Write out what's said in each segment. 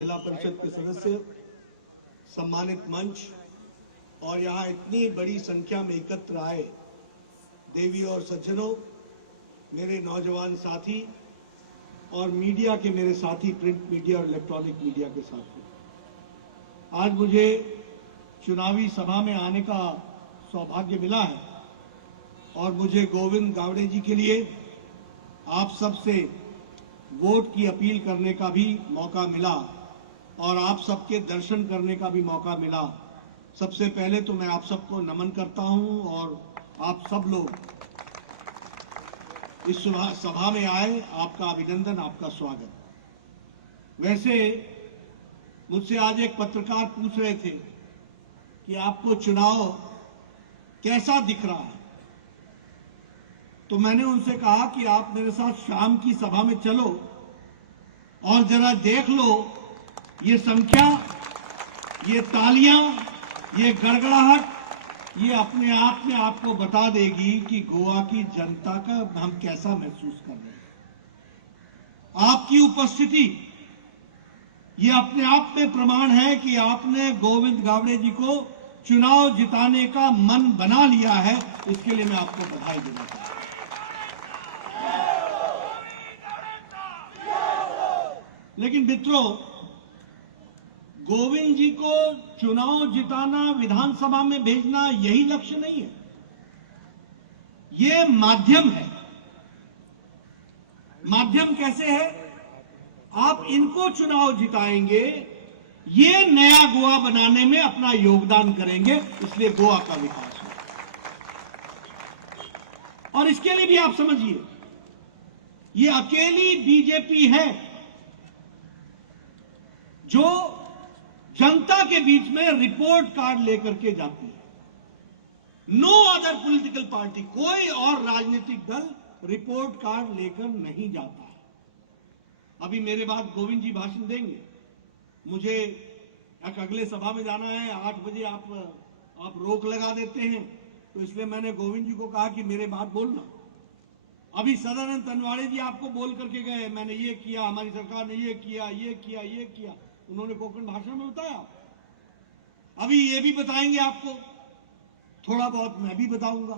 जिला परिषद के सदस्य, सम्मानित मंच और यहाँ इतनी बड़ी संख्या में एकत्र आए देवी और सज्जनों, मेरे नौजवान साथी और मीडिया के मेरे साथी, प्रिंट मीडिया और इलेक्ट्रॉनिक मीडिया के साथी, आज मुझे चुनावी सभा में आने का सौभाग्य मिला है और मुझे गोविंद गावड़े जी के लिए आप सबसे वोट की अपील करने का भी मौका मिला और आप सबके दर्शन करने का भी मौका मिला। सबसे पहले तो मैं आप सबको नमन करता हूं और आप सब लोग इस सभा में आए, आपका अभिनंदन, आपका स्वागत। वैसे मुझसे आज एक पत्रकार पूछ रहे थे कि आपको चुनाव कैसा दिख रहा है, तो मैंने उनसे कहा कि आप मेरे साथ शाम की सभा में चलो और जरा देख लो, ये संख्या, ये तालियां, ये गड़गड़ाहट, ये अपने आप में आपको बता देगी कि गोवा की जनता का हम कैसा महसूस कर रहे हैं। आपकी उपस्थिति ये अपने आप में प्रमाण है कि आपने गोविंद गावड़े जी को चुनाव जिताने का मन बना लिया है। इसके लिए मैं आपको बधाई देना चाहता हूं। लेकिन मित्रों, गोविंद जी को चुनाव जिताना, विधानसभा में भेजना, यही लक्ष्य नहीं है। ये माध्यम है। माध्यम कैसे है? आप इनको चुनाव जिताएंगे, ये नया गोवा बनाने में अपना योगदान करेंगे, इसलिए गोवा का विकास हो। और इसके लिए भी आप समझिए, ये अकेली बीजेपी है जो जनता के बीच में रिपोर्ट कार्ड लेकर के जाती है। नो अदर पॉलिटिकल पार्टी, कोई और राजनीतिक दल रिपोर्ट कार्ड लेकर नहीं जाता है। अभी मेरे बाद गोविंद जी भाषण देंगे, मुझे एक अगले सभा में जाना है, 8 बजे आप रोक लगा देते हैं, तो इसलिए मैंने गोविंद जी को कहा कि मेरे बाद बोलना। अभी सदानंद तनवाड़े जी आपको बोल करके गए, मैंने ये किया, हमारी सरकार ने ये किया, ये किया, ये किया, उन्होंने कोंकण भाषा में बताया। अभी ये भी बताएंगे आपको, थोड़ा बहुत मैं भी बताऊंगा।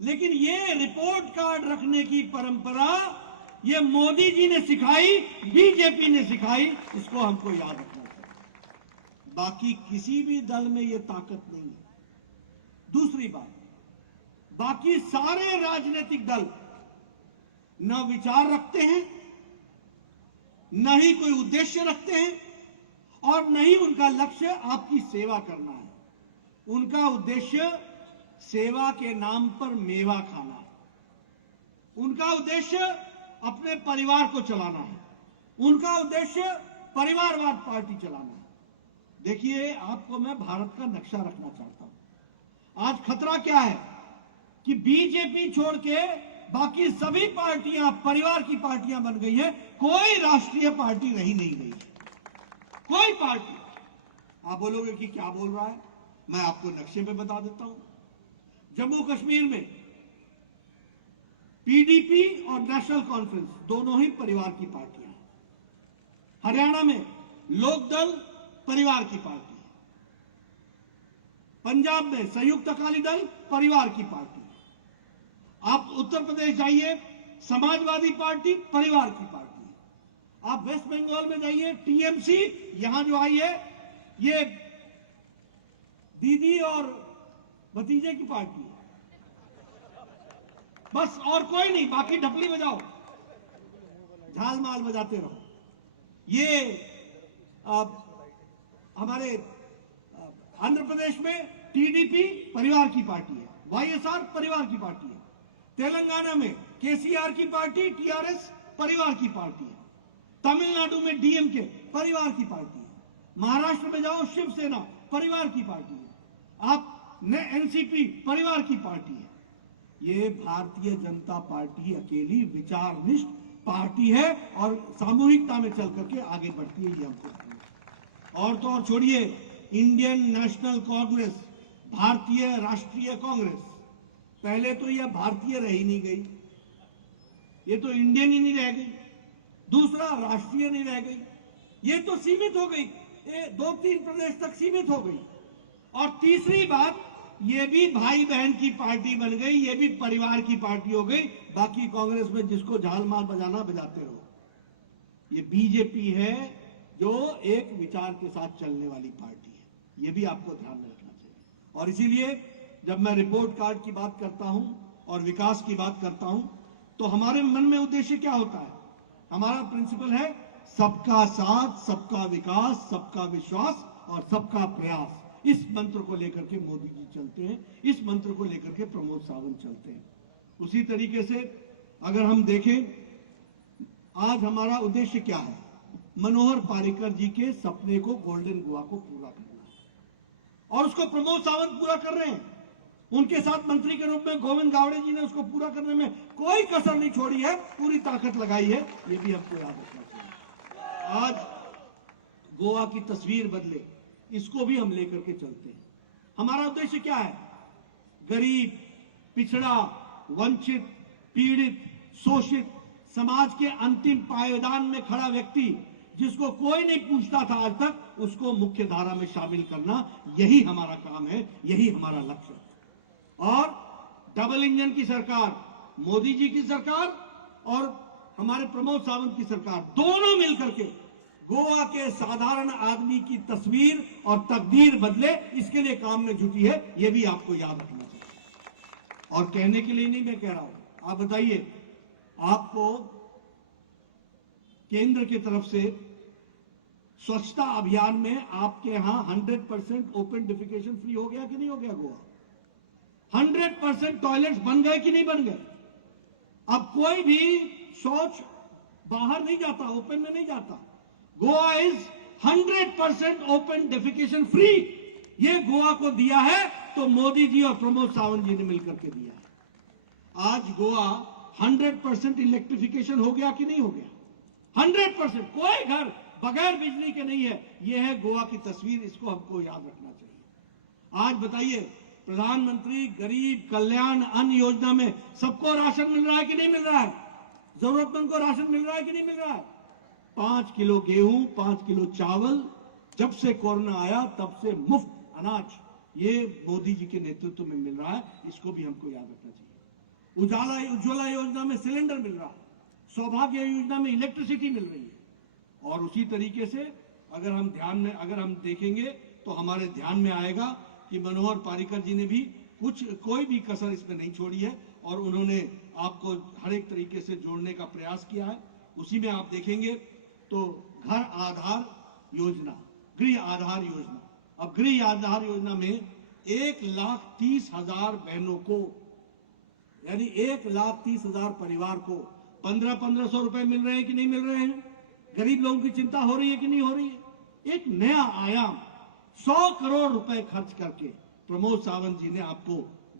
लेकिन ये रिपोर्ट कार्ड रखने की परंपरा ये मोदी जी ने सिखाई, बीजेपी ने सिखाई, इसको हमको याद रखना चाहिए। बाकी किसी भी दल में ये ताकत नहीं है। दूसरी बात, बाकी सारे राजनीतिक दल न विचार रखते हैं, न ही कोई उद्देश्य रखते हैं और न ही उनका लक्ष्य आपकी सेवा करना है। उनका उद्देश्य सेवा के नाम पर मेवा खाना है। उनका उद्देश्य अपने परिवार को चलाना है। उनका उद्देश्य परिवारवाद पार्टी चलाना है। देखिए, आपको मैं भारत का नक्शा रखना चाहता हूं। आज खतरा क्या है कि बीजेपी छोड़ के बाकी सभी पार्टियां परिवार की पार्टियां बन गई हैं, कोई राष्ट्रीय पार्टी रही नहीं गई। कोई पार्टी। आप बोलोगे कि क्या बोल रहा है, मैं आपको नक्शे पे बता देता हूं। जम्मू कश्मीर में पीडीपी और नेशनल कॉन्फ्रेंस दोनों ही परिवार की पार्टियां हैं। हरियाणा में लोकदल परिवार की पार्टी है। पंजाब में संयुक्त अकाली दल परिवार की पार्टी है। आप उत्तर प्रदेश जाइए, समाजवादी पार्टी परिवार की पार्टी है। आप वेस्ट बंगाल में जाइए, टीएमसी यहां जो आई है, ये दीदी और भतीजे की पार्टी है। बस और कोई नहीं, बाकी ढपली बजाओ, झाल माल बजाते रहो। ये हमारे आंध्र प्रदेश में टीडीपी परिवार की पार्टी है, वाईएसआर परिवार की पार्टी है। तेलंगाना में केसीआर की पार्टी, टीआरएस परिवार की पार्टी है। तमिलनाडु में डीएमके परिवार की पार्टी है। महाराष्ट्र में जाओ, शिवसेना परिवार की पार्टी है। आप एनसीपी परिवार की पार्टी है। ये भारतीय जनता पार्टी अकेली विचारनिष्ठ पार्टी है और सामूहिकता में चल करके आगे बढ़ती है। ये हमको और तो और छोड़िए, इंडियन नेशनल कांग्रेस, भारतीय राष्ट्रीय कांग्रेस, पहले तो यह भारतीय रह ही नहीं गई, ये तो इंडियन ही नहीं रह गई। दूसरा, राष्ट्रीय नहीं रह गई। ये तो सीमित हो गई, 2-3 प्रदेश तक सीमित हो गई। और तीसरी बात, ये भी भाई बहन की पार्टी बन गई, ये भी परिवार की पार्टी हो गई। बाकी कांग्रेस में जिसको झाल माल बजाना बजाते रहो। ये बीजेपी है जो एक विचार के साथ चलने वाली पार्टी है, ये भी आपको ध्यान में रखना चाहिए। और इसीलिए जब मैं रिपोर्ट कार्ड की बात करता हूं और विकास की बात करता हूं, तो हमारे मन में उद्देश्य क्या होता है? हमारा प्रिंसिपल है सबका साथ, सबका विकास, सबका विश्वास और सबका प्रयास। इस मंत्र को लेकर के मोदी जी चलते हैं, इस मंत्र को लेकर के प्रमोद सावंत चलते हैं। उसी तरीके से अगर हम देखें, आज हमारा उद्देश्य क्या है? मनोहर पार्रिकर जी के सपने को, गोल्डन गोवा को पूरा करना है और उसको प्रमोद सावंत पूरा कर रहे हैं। उनके साथ मंत्री के रूप में गोविंद गावड़े जी ने उसको पूरा करने में कोई कसर नहीं छोड़ी है, पूरी ताकत लगाई है। ये भी हमको याद रखना चाहिए। आज गोवा की तस्वीर बदले, इसको भी हम लेकर के चलते हैं। हमारा उद्देश्य क्या है? गरीब, पिछड़ा, वंचित, पीड़ित, शोषित समाज के अंतिम पायदान में खड़ा व्यक्ति, जिसको कोई नहीं पूछता था आज तक, उसको मुख्य धारा में शामिल करना, यही हमारा काम है, यही हमारा लक्ष्य है। और डबल इंजन की सरकार, मोदी जी की सरकार और हमारे प्रमोद सावंत की सरकार, दोनों मिलकर के गोवा के साधारण आदमी की तस्वीर और तकदीर बदले, इसके लिए काम में जुटी है। यह भी आपको याद रखना चाहिए। और कहने के लिए नहीं मैं कह रहा हूं। आप बताइए, आपको केंद्र की तरफ से स्वच्छता अभियान में आपके यहां 100% ओपन डिफिकेशन फ्री हो गया कि नहीं हो गया? गोवा 100% टॉयलेट्स बन गए कि नहीं बन गए? अब कोई भी शौच बाहर नहीं जाता, ओपन में नहीं जाता। Goa is 100% open defecation free. ये गोवा को दिया है तो मोदी जी और प्रमोद सावंत जी ने मिलकर के दिया है। आज गोवा 100% इलेक्ट्रिफिकेशन हो गया कि नहीं हो गया? 100%। कोई घर बगैर बिजली के नहीं है। यह है गोवा की तस्वीर, इसको हमको याद रखना चाहिए। आज बताइए, प्रधानमंत्री गरीब कल्याण अन्न योजना में सबको राशन मिल रहा है कि नहीं मिल रहा है? जरूरतमंद को राशन मिल रहा है कि नहीं मिल रहा है? 5 किलो गेहूं, 5 किलो चावल, जब से कोरोना आया तब से मुफ्त अनाज, ये मोदी जी के नेतृत्व में मिल रहा है। इसको भी हमको याद रखना चाहिए। उज्ज्वला योजना में सिलेंडर मिल रहा है, सौभाग्य योजना में इलेक्ट्रिसिटी मिल रही है। और उसी तरीके से अगर हम देखेंगे तो हमारे ध्यान में आएगा कि मनोहर पार्रिकर जी ने भी कोई भी कसर इसमें नहीं छोड़ी है और उन्होंने आपको हर एक तरीके से जोड़ने का प्रयास किया है। उसी में आप देखेंगे तो घर आधार योजना, गृह आधार योजना, अब गृह आधार योजना में 1,30,000 बहनों को, यानी 1,30,000 परिवार को 1500 रुपए मिल रहे हैं कि नहीं मिल रहे हैं? गरीब लोगों की चिंता हो रही है कि नहीं हो रही है? एक नया आयाम, 100 करोड़ रुपए खर्च करके प्रमोद सावंत जी ने आपको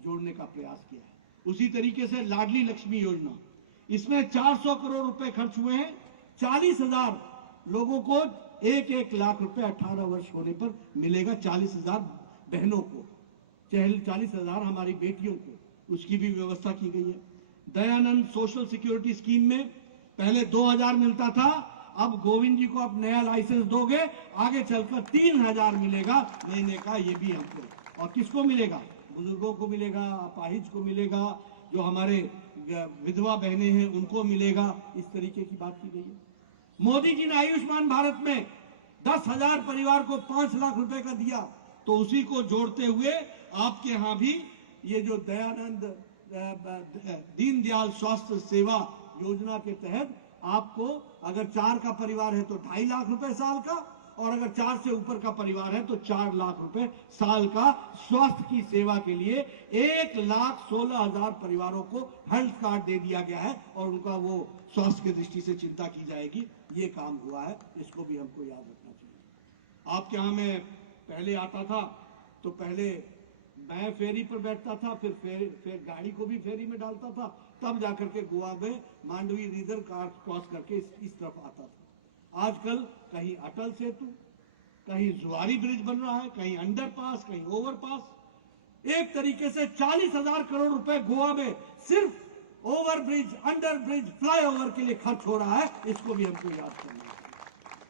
जोड़ने का प्रयास किया है। उसी तरीके से लाडली लक्ष्मी योजना, इसमें 400 करोड़ रुपए खर्च हुए हैं। 40,000 लोगों को 1-1 लाख रुपए 18 वर्ष होने पर मिलेगा। 40,000 बहनों को, 40,000 हमारी बेटियों को, उसकी भी व्यवस्था की गई है। दयानंद सोशल सिक्योरिटी स्कीम में पहले 2,000 मिलता था, अब गोविंद जी को आप नया लाइसेंस दोगे, आगे चलकर 3,000 मिलेगा महीने का। ये भी हमको, और किसको मिलेगा? बुजुर्गों को मिलेगा, अपाहिज को मिलेगा, जो हमारे विधवा बहनें हैं उनको मिलेगा। इस तरीके की बात की गई है। मोदी जी ने आयुष्मान भारत में 10,000 परिवार को 5 लाख रुपए का दिया, तो उसी को जोड़ते हुए आपके यहां भी ये जो दयानंद दीनदयाल स्वास्थ्य सेवा योजना के तहत आपको अगर 4 का परिवार है तो 2.5 लाख रुपए साल का, और अगर 4 से ऊपर का परिवार है तो 4 लाख रुपए साल का स्वास्थ्य की सेवा के लिए 1,16,000 परिवारों को हेल्थ कार्ड दे दिया गया है और उनका वो स्वास्थ्य की दृष्टि से चिंता की जाएगी। ये काम हुआ है, इसको भी हमको याद रखना चाहिए। आपके यहां मैं पहले आता था तो पहले मैं फेरी पर बैठता था, फिर गाड़ी को भी फेरी में डालता था, तब जाकर के गोवा में मांडवी रिवर क्रॉस करके इस तरफ आता था। आजकल कहीं अटल सेतु, कहीं जुआरी ब्रिज बन रहा है, कहीं अंडरपास, कहीं ओवरपास। एक तरीके से 40,000 करोड़ रुपए गोवा में सिर्फ over bridge, under bridge, flyover के लिए खर्च हो रहा है। इसको भी हमको याद करना है।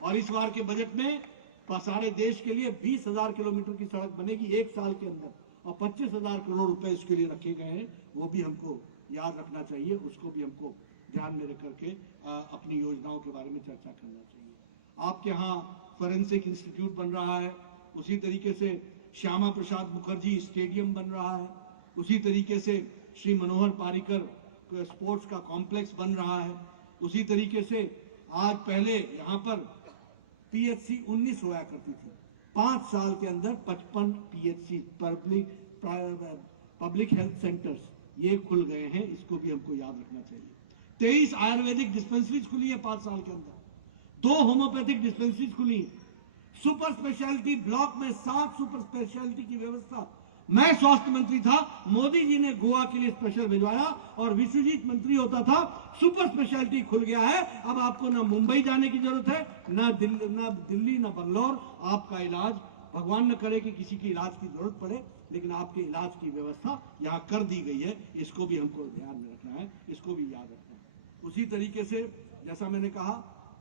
और इस बार के बजट में सारे देश के लिए 20,000 किलोमीटर की सड़क बनेगी 1 साल के अंदर, और 25,000 करोड़ रुपए इसके लिए रखे गए हैं। वो भी हमको याद रखना चाहिए, उसको भी हमको ध्यान में रख करके अपनी योजनाओं के बारे में चर्चा करना चाहिए। आपके यहाँ फॉरेंसिक इंस्टीट्यूट बन रहा है, उसी तरीके से श्यामा प्रसाद मुखर्जी स्टेडियम बन रहा है, उसी तरीके से श्री मनोहर पारिकर स्पोर्ट्स का कॉम्प्लेक्स बन रहा है, उसी तरीके से आज पहले यहाँ पर PHC 19 होया करती थी, 5 साल के अंदर 55 PHC पब्लिक हेल्थ सेंटर्स ये खुल गए हैं, इसको भी हमको याद रखना चाहिए। 23 आयुर्वेदिक डिस्पेंसरीज खुली है 5 साल के अंदर, 2 होम्योपैथिक डिस्पेंसरीज खुली है, सुपर स्पेशलिटी ब्लॉक में 7 सुपर स्पेशलिटी की व्यवस्था। मैं स्वास्थ्य मंत्री था, मोदी जी ने गोवा के लिए स्पेशल भिजवाया, और विश्वजीत मंत्री होता था। सुपर स्पेशलिटी खुल गया है, अब आपको ना मुंबई जाने की जरूरत है, ना दिल्ली ना बंगलौर। आपका इलाज, भगवान न करे कि किसी की इलाज की जरूरत पड़े, लेकिन आपके इलाज की व्यवस्था यहाँ कर दी गई है। इसको भी हमको ध्यान में रखना है, इसको भी याद रखना है। उसी तरीके से जैसा मैंने कहा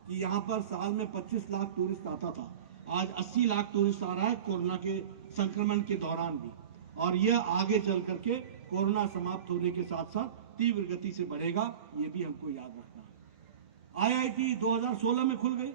कि यहाँ पर साल में 25 लाख टूरिस्ट आता था, आज 80 लाख टूरिस्ट आ रहा है कोरोना के संक्रमण के दौरान भी, और यह आगे चल करके कोरोना समाप्त होने के साथ साथ तीव्र गति से बढ़ेगा, ये भी हमको याद रखना है। IIT 2016 में खुल गई,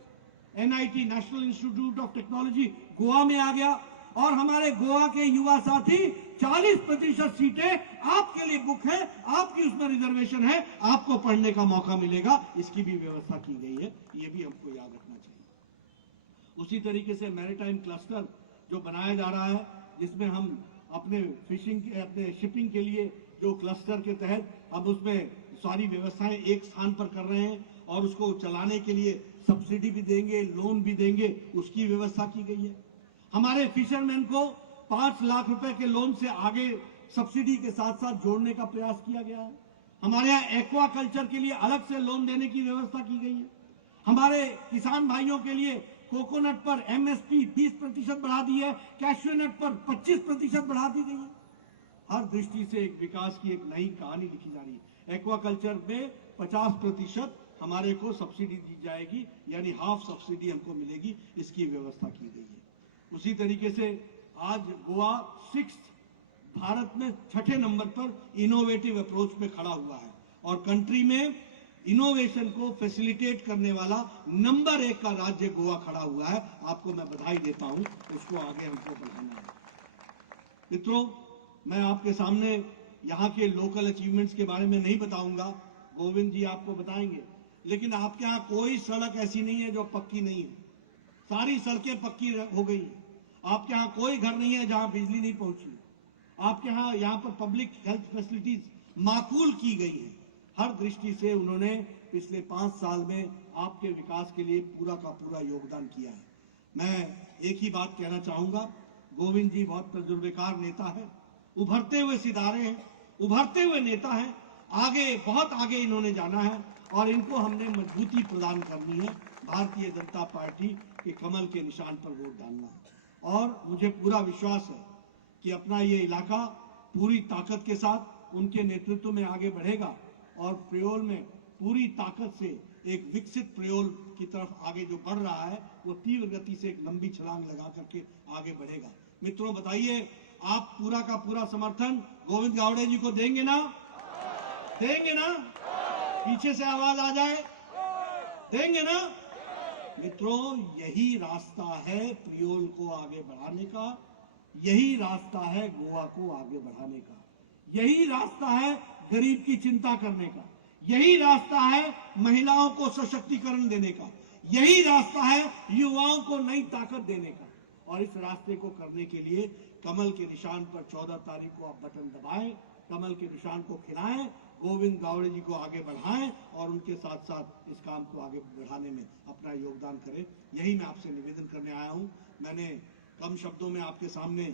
NIT national institute of technology Goa में आ गया, और हमारे गोवा के युवा साथी 40% सीटें आपके लिए बुक है, आपकी उसमें रिजर्वेशन है, आपको पढ़ने का मौका मिलेगा, इसकी भी व्यवस्था की गई है, ये भी हमको याद रखना चाहिए। उसी तरीके से मैरीटाइम क्लस्टर जो बनाया जा रहा है, जिसमें हम अपने अपने शिपिंग के लिए जो क्लस्टर के तहत अब उसमें सारी व्यवस्थाएं एक स्थान पर कर रहे हैं, और उसको चलाने के लिए सब्सिडी भी देंगे, लोन भी देंगे, उसकी व्यवस्था की गई है। हमारे फिशरमैन को 5 लाख रुपए के लोन से आगे सब्सिडी के साथ साथ जोड़ने का प्रयास किया गया है। हमारे यहाँ एक्वा कल्चर के लिए अलग से लोन देने की व्यवस्था की गई है। हमारे किसान भाइयों के लिए कोकोनट पर MSP 20% बढ़ा दी है, कैश्यू नट पर 25% बढ़ा दी गई है। हर दृष्टि से एक विकास की एक नई कहानी लिखी जा रही है। एक्वाकल्चर में 50% हमारे को सब्सिडी दी जाएगी, यानी हाफ सब्सिडी हमको मिलेगी, इसकी व्यवस्था की गई है। उसी तरीके से आज गोवा 6th भारत में 6ठे नंबर पर इनोवेटिव अप्रोच में खड़ा हुआ है, और कंट्री में इनोवेशन को फैसिलिटेट करने वाला नंबर 1 का राज्य गोवा खड़ा हुआ है। आपको मैं बधाई देता हूं, उसको आगे हमको बढ़ाना है। मित्रों, मैं आपके सामने यहाँ के लोकल अचीवमेंट्स के बारे में नहीं बताऊंगा, गोविंद जी आपको बताएंगे, लेकिन आपके यहाँ कोई सड़क ऐसी नहीं है जो पक्की नहीं है, सारी सड़कें पक्की हो गई हैं। आपके यहाँ कोई घर नहीं है जहां बिजली नहीं पहुंची। आपके यहाँ पर पब्लिक हेल्थ फैसिलिटीज माकूल की गई हैं। हर दृष्टि से उन्होंने पिछले 5 साल में आपके विकास के लिए पूरा का पूरा योगदान किया है। मैं एक ही बात कहना चाहूंगा, गोविंद जी बहुत तजुर्बेकार नेता है, उभरते हुए सितारे हैं, उभरते हुए नेता हैं, आगे बहुत आगे इन्होंने जाना है, और इनको हमने मजबूती प्रदान करनी है। भारतीय जनता पार्टी के कमल के निशान पर वोट डालना है, और मुझे पूरा विश्वास है कि अपना ये इलाका पूरी ताकत के साथ उनके नेतृत्व में आगे बढ़ेगा, और प्रयोल में पूरी ताकत से एक विकसित प्रयोल की तरफ आगे जो बढ़ रहा है, वो तीव्र गति से एक लंबी छलांग लगा करके आगे बढ़ेगा। मित्रों, बताइए, आप पूरा का पूरा समर्थन गोविंद गावड़े जी को देंगे ना? देंगे ना? पीछे से आवाज आ जाए, देंगे ना? मित्रों, यही रास्ता है प्रयोल को आगे बढ़ाने का, यही रास्ता है गोवा को आगे बढ़ाने का, यही रास्ता है गरीब की चिंता करने का, यही रास्ता है महिलाओं को सशक्तिकरण देने का, यही रास्ता है युवाओं को नई ताकत देने का। और इस रास्ते को करने के लिए कमल के निशान पर 14 तारीख को आप बटन दबाएं, कमल के निशान को खिलाएं, गोविंद गावड़े जी को आगे बढ़ाएं, और उनके साथ साथ इस काम को आगे बढ़ाने में अपना योगदान करें। यही मैं आपसे निवेदन करने आया हूं। मैंने कम शब्दों में आपके सामने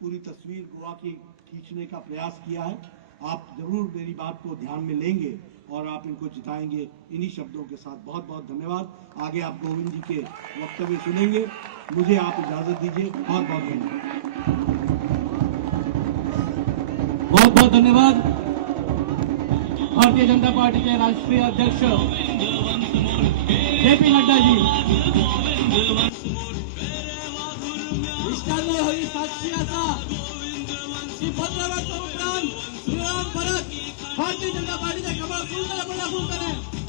पूरी तस्वीर गोवा की खींचने का प्रयास किया है। आप जरूर मेरी बात को ध्यान में लेंगे और आप इनको जिताएंगे। इन्हीं शब्दों के साथ बहुत बहुत धन्यवाद। आगे आप गोविंद जी के वक्तव्य सुनेंगे। मुझे आप इजाजत दीजिए। बहुत बहुत धन्यवाद। बहुत बहुत धन्यवाद। भारतीय जनता पार्टी के राष्ट्रीय अध्यक्ष JP नड्डा जी इष्टांनो होई साक्षी असा की 15 वर्षा उपरांत श्रीराम परत भारतीय जनता पार्टीचे कमळ फुलतले.